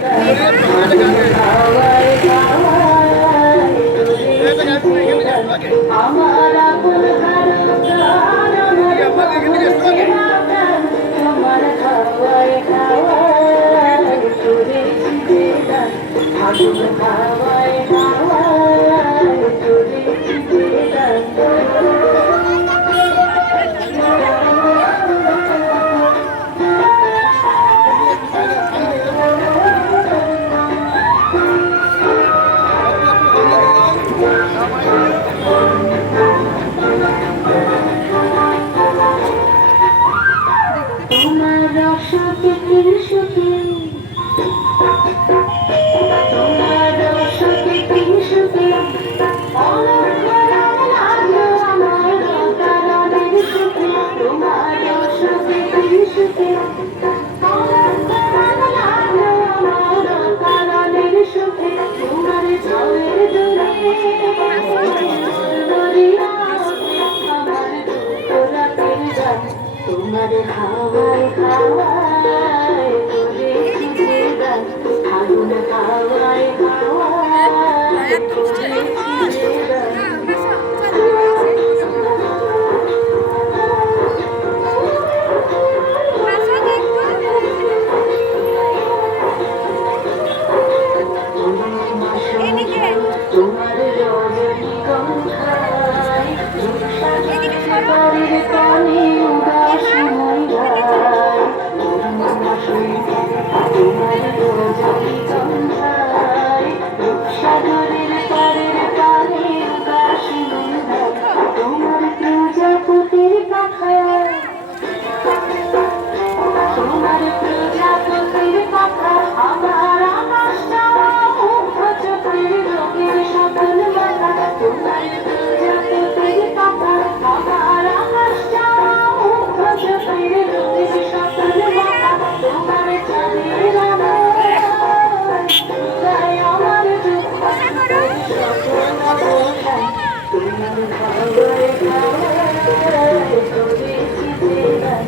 তোমার খাওয়াই খাওয়াই করে খিদে দান আগুন খাওয়াই খাওয়াই করে খিদে দান তোমার রজনীগন্ধায় রূপসাগরের পানে উদাসী ময়ূরায় তোমার রজনীগন্ধায় রূপসাগরের পারের পানে উদাসী ময়ূরায় তোমার প্রজাপতির পাখায় তোমার প্রজাপতির পাখা আমার আকাশটা চোখের রোগের সকল মাথা তোমার প্রজাপতির পাখা আমার আকাশটা চোখের রোগের সকল মাথা তোমার চাঁদের আলোয় আমার দুঃখ সকল অবসান তোমার খাওয়ায় খাওয়ায় করে খিদে দান